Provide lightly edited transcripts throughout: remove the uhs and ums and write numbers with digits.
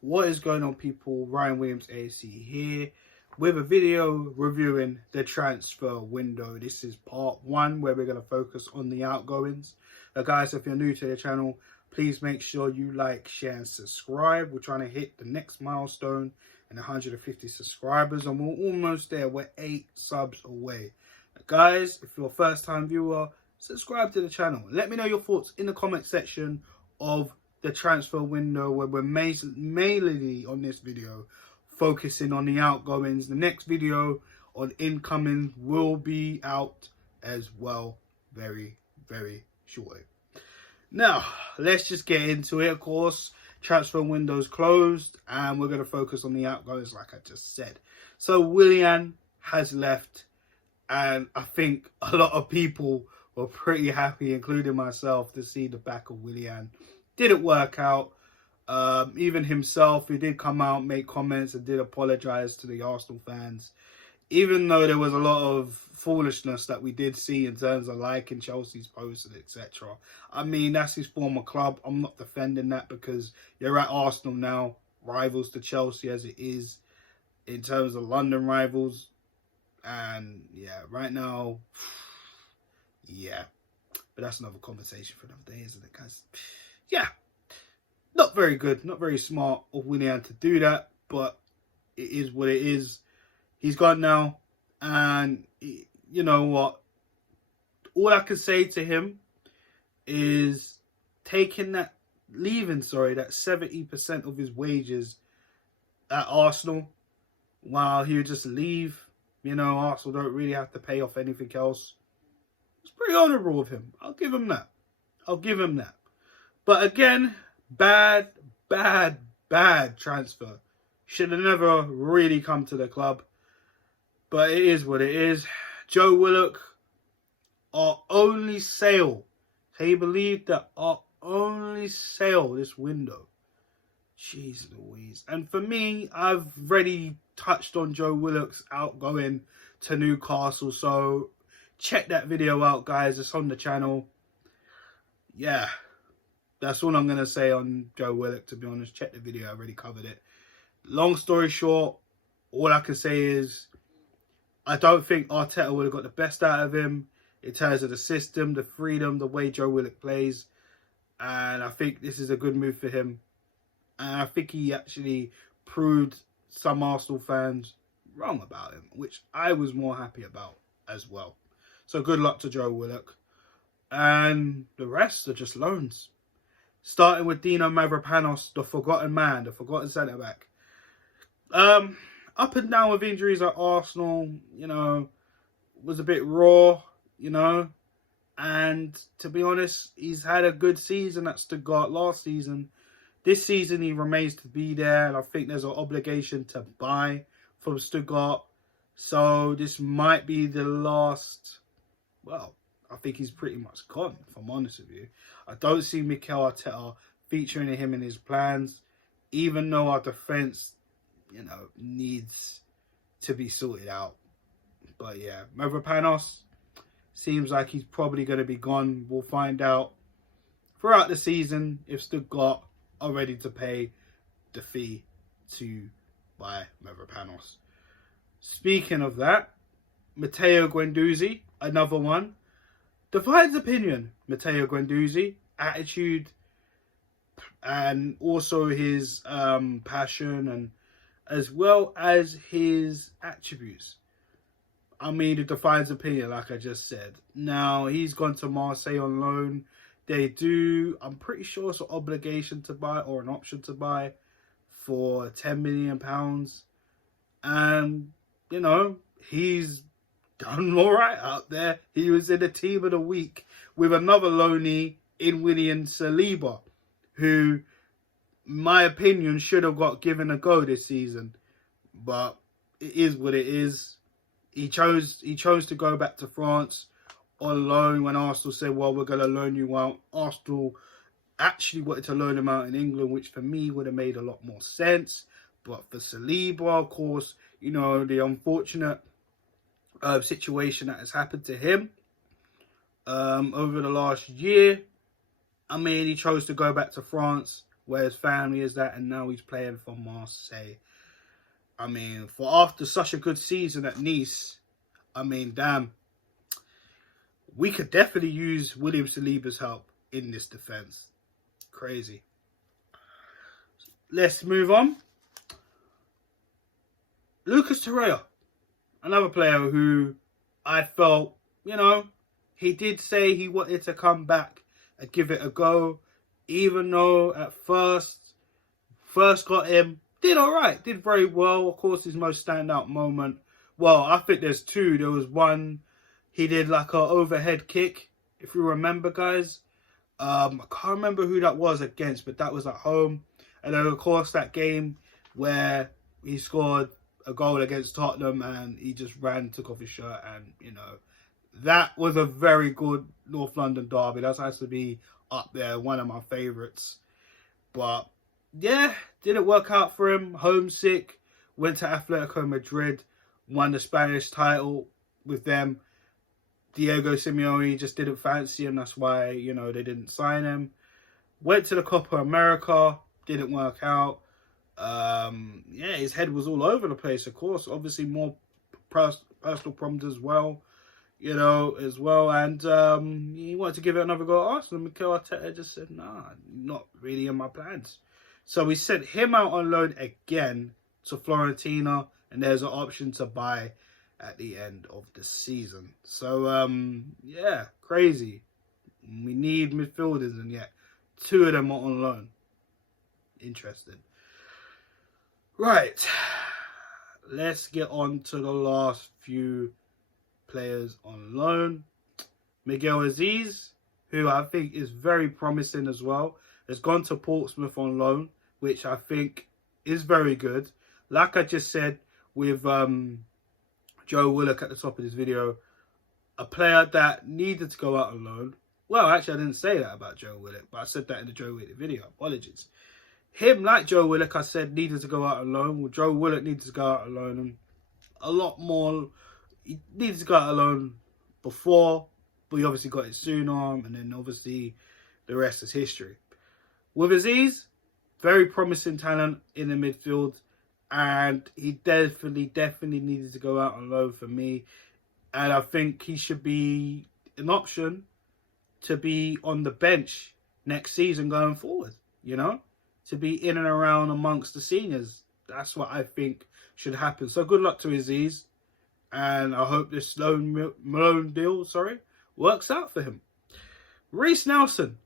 What is going on, people? Ryan Williams AC here with a video reviewing the transfer window. This is part one where we're going to focus on the outgoings. Guys, if you're new to the channel, please make sure you like, share and subscribe. We're trying to hit the next milestone and 150 subscribers, and we're almost there. We're 8 subs away. Guys, if you're a first time viewer, subscribe to the channel. Let me know your thoughts in the comment section of the transfer window, where we're mainly on this video focusing on the outgoings. The next video on incoming will be out as well very shortly. Now let's just get into it. Of course, transfer window's closed and we're going to focus on the outgoings, like I just said. So Willian has left, and I think a lot of people were pretty happy, including myself, to see the back of Willian. Didn't work out. Even himself, he did come out, make comments, and did apologise to the Arsenal fans. Even though there was a lot of foolishness that we did see in terms of liking Chelsea's posts, etc. I mean, that's his former club. I'm not defending that, because you're at Arsenal now, rivals to Chelsea as it is in terms of London rivals. And yeah, right now, yeah. But that's another conversation for another day, isn't it, guys? Yeah, not very good, not very smart of Willian to do that, but it is what it is. He's gone now, and you know what? All I can say to him is leaving that 70% of his wages at Arsenal, while he would just leave. You know, Arsenal don't really have to pay off anything else. It's pretty honourable of him. I'll give him that. But again, bad transfer. Should have never really come to the club. But it is what it is. Joe Willock, our only sale. Can you believe that? Our only sale this window. Jeez Louise. And for me, I've already touched on Joe Willock's outgoing to Newcastle. So check that video out, guys. It's on the channel. Yeah. That's all I'm going to say on Joe Willock, to be honest. Check the video. I already covered it. Long story short, all I can say is I don't think Arteta would have got the best out of him in terms of the system, the freedom, the way Joe Willock plays. And I think this is a good move for him. And I think he actually proved some Arsenal fans wrong about him, which I was more happy about as well. So good luck to Joe Willock. And the rest are just loans. Starting with Dino Mavropanos, the forgotten man, the forgotten centre-back. Up and down with injuries at Arsenal, you know, was a bit raw, you know. And to be honest, he's had a good season at Stuttgart last season. This season, he remains to be there, and I think there's an obligation to buy from Stuttgart. So this might be the last, well, I think he's pretty much gone, if I'm honest with you. I don't see Mikel Arteta featuring him in his plans, even though our defence, you know, needs to be sorted out. But yeah, Mavropanos seems like he's probably going to be gone. We'll find out throughout the season if Stuttgart are ready to pay the fee to buy Mavropanos. Speaking of that, Matteo Guendouzi, another one. Divides opinion, Matteo Guendouzi. Attitude and also his passion, and as well as his attributes. I mean, it defines opinion, like I just said. Now, he's gone to Marseille on loan. They do, I'm pretty sure it's an obligation to buy, or an option to buy, for £10 million. And, you know, he's done all right out there. He was in the team of the week with another loanee in William Saliba, who, in my opinion, should have got given a go this season. But it is what it is. He chose to go back to France on loan when Arsenal said, well, we're going to loan you out. Arsenal actually wanted to loan him out in England, which for me would have made a lot more sense. But for Saliba, of course, you know, the unfortunate situation that has happened to him over the last year. I mean, he chose to go back to France where his family is at, and now he's playing for Marseille. I mean, for after such a good season at Nice, I mean, damn, we could definitely use William Saliba's help in this defence. Crazy. Let's move on. Lucas Torreira, another player who I felt, he did say he wanted to come back and give it a go, even though at first got him, did alright, did very well. Of course, his most standout moment, well, I think there's two. There was one, he did like an overhead kick, if you remember, guys. I can't remember who that was against, but that was at home. And then, of course, that game where he scored a goal against Tottenham and he just took off his shirt, and, that was a very good North London derby. That has to be up there, one of my favourites. But, yeah, didn't work out for him. Homesick, went to Atletico Madrid, won the Spanish title with them. Diego Simeone just didn't fancy him. That's why, they didn't sign him. Went to the Copa America, didn't work out. His head was all over the place, of course. Obviously, more personal problems as well, And he wanted to give it another go at Arsenal. Mikel Arteta just said, nah, not really in my plans. So we sent him out on loan again to Fiorentina, and there's an option to buy at the end of the season. So, crazy. We need midfielders, and yet 2 of them are on loan. Interesting. Right. Let's get on to the last few players on loan. Miguel Aziz, who I think is very promising as well, has gone to Portsmouth on loan, which I think is very good. Like I just said with Joe Willock at the top of this video, a player that needed to go out on loan. Well, actually, I didn't say that about Joe Willock, but I said that in the Joe Willock video. Apologies. Him, like Joe Willock, I said, needed to go out on loan. Well, Joe Willock needed to go out on loan, and a lot more. He needed to go out on loan before, but he obviously got it sooner, and then obviously the rest is history. With Aziz, very promising talent in the midfield, and he definitely needed to go out on loan for me. And I think he should be an option to be on the bench next season going forward, to be in and around amongst the seniors. That's what I think should happen. So good luck to Aziz, and I hope this loan deal works out for him. Reiss Nelson.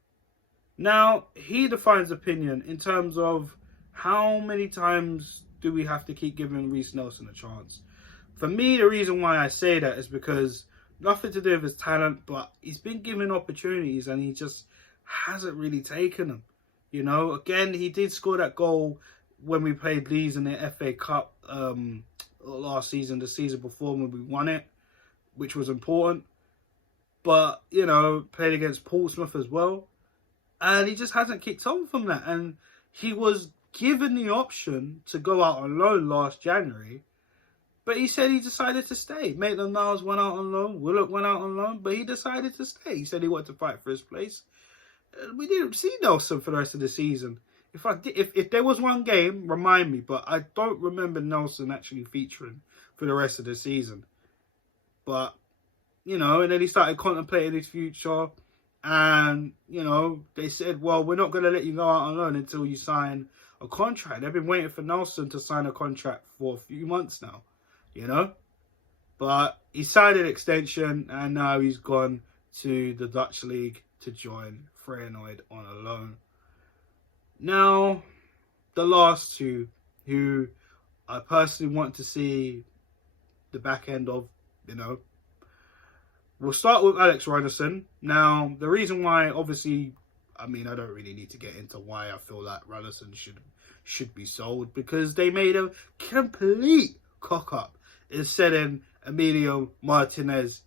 Now, he defines opinion in terms of how many times do we have to keep giving Reiss Nelson a chance. For me, the reason why I say that is because nothing to do with his talent, but he's been given opportunities and he just hasn't really taken them. Again, he did score that goal when we played Leeds in the FA Cup last season, the season before when we won it, which was important. But, played against Portsmouth as well. And he just hasn't kicked on from that. And he was given the option to go out on loan last January, but he said he decided to stay. Maitland-Niles went out on loan, Willock went out on loan, but he decided to stay. He said he wanted to fight for his place. We didn't see Nelson for the rest of the season. If there was one game, remind me, but I don't remember Nelson actually featuring for the rest of the season. But, and then he started contemplating his future, and, they said, well, we're not going to let you go out on loan until you sign a contract. They've been waiting for Nelson to sign a contract for a few months now, But he signed an extension, and now he's gone to the Dutch League to join Feyenoord on a loan. Now, the last two who I personally want to see the back end of, We'll start with Alex Runnison. Now, the reason why, obviously, I don't really need to get into why I feel that Runnison should be sold, because they made a complete cock-up in selling Emilio Martinez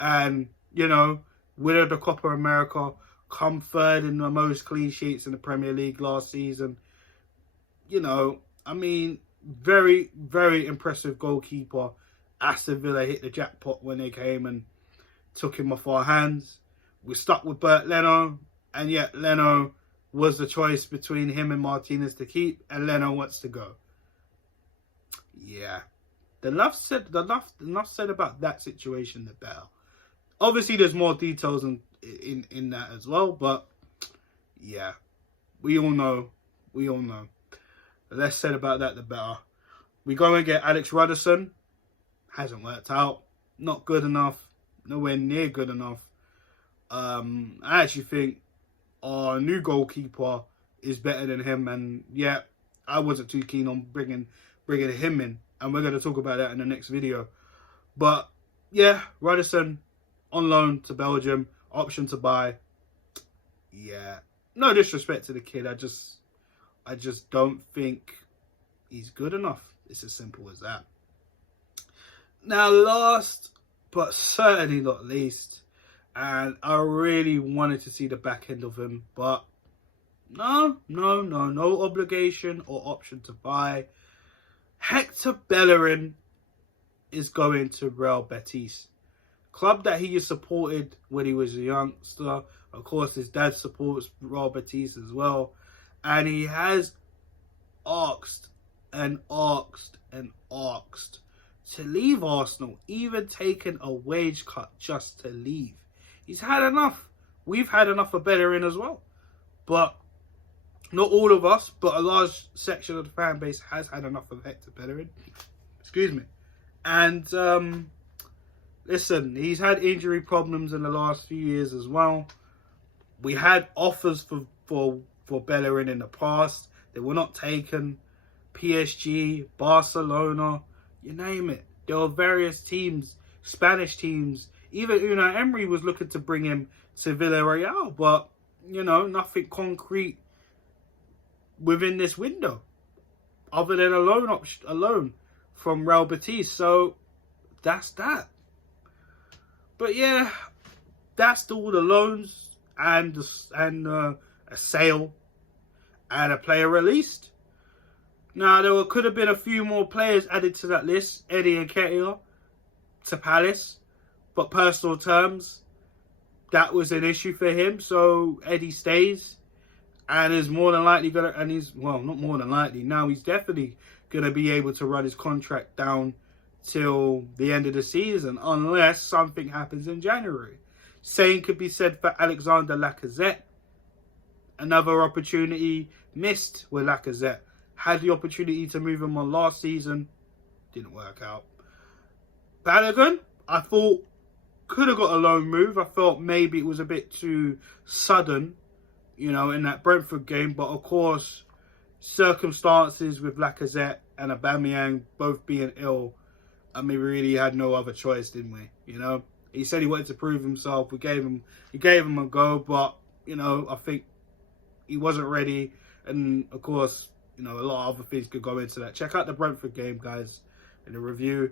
and, winner of the Copa America, come third in the most clean sheets in the Premier League last season. Very, very impressive goalkeeper. Aston Villa hit the jackpot when they came and took him off our hands. We're stuck with Bert Leno, and yet Leno was the choice between him and Martinez to keep, and Leno wants to go. Yeah. The enough said about that situation, the better. Obviously, there's more details in that as well, but yeah, we all know. The less said about that, the better. We go and get Alex Ruderson. Hasn't worked out. Not good enough. Nowhere near good enough. I actually think our new goalkeeper is better than him, and yeah, I wasn't too keen on bringing him in, and we're going to talk about that in the next video. But yeah, Ruderson on loan to Belgium, option to buy. Yeah, no disrespect to the kid, I just don't think he's good enough. It's as simple as that. Now, last but certainly not least, and I really wanted to see the back end of him, but no obligation or option to buy. Hector Bellerin is going to Real Betis, club that he has supported when he was a youngster. Of course, his dad supports Real Betis as well, and he has asked to leave Arsenal, even taken a wage cut just to leave. He's had enough. We've had enough of Bellerin as well, but not all of us, but a large section of the fan base has had enough of Hector Bellerin. Excuse me. And listen, he's had injury problems in the last few years as well. We had offers for Bellerin in the past. They were not taken. PSG, Barcelona, you name it. There were various teams, Spanish teams. Even Unai Emery was looking to bring him to Villarreal, but, you know, nothing concrete within this window other than a loan from Real Betis. So that's that. But yeah, that's all the loans and a sale and a player released. Now, there could have been a few more players added to that list. Eddie Nketiah to Palace. But personal terms, that was an issue for him. So Eddie stays. And is more than likely going to... And he's... Well, not more than likely. Now he's definitely going to be able to run his contract down till the end of the season. Unless something happens in January. Same could be said for Alexander Lacazette. Another opportunity missed with Lacazette. Had the opportunity to move him on last season. Didn't work out. Balogun, I thought, could have got a loan move. I felt maybe it was a bit too sudden, you know, in that Brentford game. But of course, circumstances with Lacazette and Aubameyang both being ill, I mean, we really had no other choice, didn't we? You know, he said he wanted to prove himself. We gave him a go, but you know, I think he wasn't ready. And of course, you know, a lot of other things could go into that. Check out the Brentford game, guys, in the review.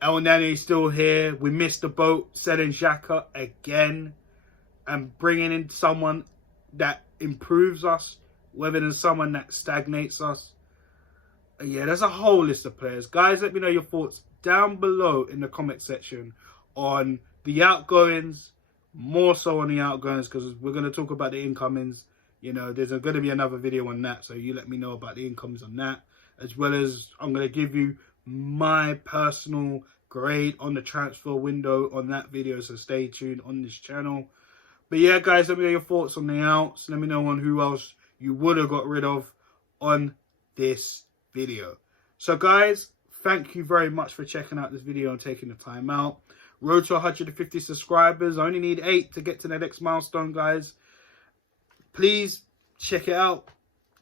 El Nani's still here. We missed the boat selling Xhaka again and bringing in someone that improves us rather than someone that stagnates us. Yeah, there's a whole list of players. Guys, let me know your thoughts down below in the comment section on the outgoings, more so on the outgoings, because we're going to talk about the incomings. You know, there's going to be another video on that, so you let me know about the incomes on that, as well as I'm going to give you my personal grade on the transfer window on that video, so stay tuned on this channel. But yeah, guys, let me know your thoughts on the outs. Let me know on who else you would have got rid of on this video. So guys, thank you very much for checking out this video and taking the time out. Road to 150 subscribers. I only need 8 to get to the next milestone, guys. Please check it out.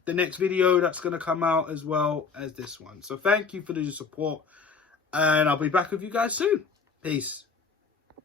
The next video that's going to come out as well as this one. So thank you for the support. And I'll be back with you guys soon. Peace.